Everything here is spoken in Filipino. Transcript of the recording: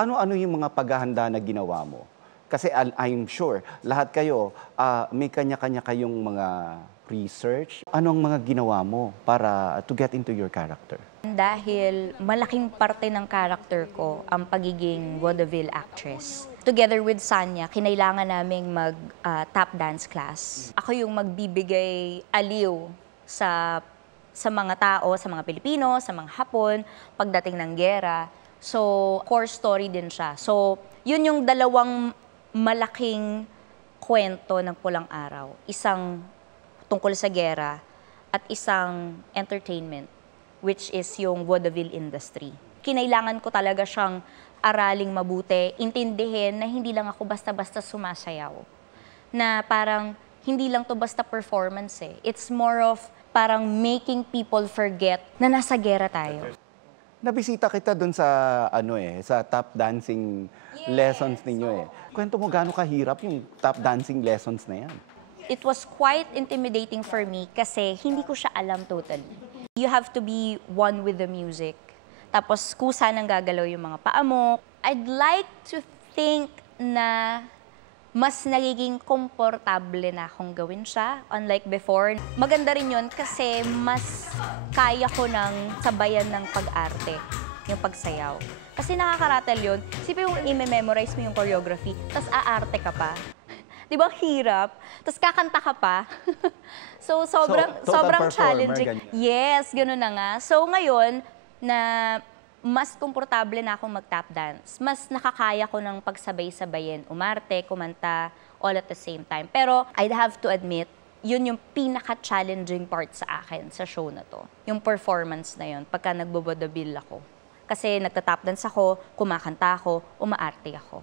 Ano-ano yung mga paghahanda na ginawa mo? Kasi I'm sure, lahat kayo, may kanya-kanya kayong mga research. Anong mga ginawa mo para to get into your character? Dahil malaking parte ng character ko ang pagiging vaudeville actress. Together with Sanya, kinailangan naming mag-tap dance class. Ako yung magbibigay aliw sa mga tao, sa mga Pilipino, sa mga Hapon, pagdating ng giyera. So, core story din siya. So, yun yung dalawang malaking kwento ng Pulang Araw. Isang tungkol sa giyera at isang entertainment, which is yung vaudeville industry. Kinailangan ko talaga siyang araling mabuti, intindihin na hindi lang ako basta-basta sumasayaw. Na parang hindi lang to basta performance eh. It's more of parang making people forget na nasa giyera tayo. Nabisita kita doon sa sa tap dancing lessons ninyo eh. Kwento mo gaano kahirap yung tap dancing lessons na yan? It was quite intimidating for me kasi hindi ko siya alam totally. You have to be one with the music. Tapos kusa nang gagalaw yung mga paa mo. I'd like to think na mas nagiging komportable na akong gawin siya, unlike before. Maganda rin yun kasi mas kaya ko ng sabayan ng pag-arte, yung pagsayaw. Kasi nakakaratel yun. Sipin mo, i-memorize mo yung choreography, tapos aarte ka pa. Di ba hirap? Tapos kakanta ka pa. So, sobrang challenging. Yes, gano'n na nga. So, ngayon, na mas komportable na akong mag-tap dance. Mas nakakaya ko ng pagsabay-sabayin, umarte, kumanta, all at the same time. Pero, I'd have to admit, yun yung pinaka-challenging part sa akin sa show na to. Yung performance na yun, pagka nagbo-vaudeville ako. Kasi nagta-tap dance ako, kumakanta ako, umaarte ako.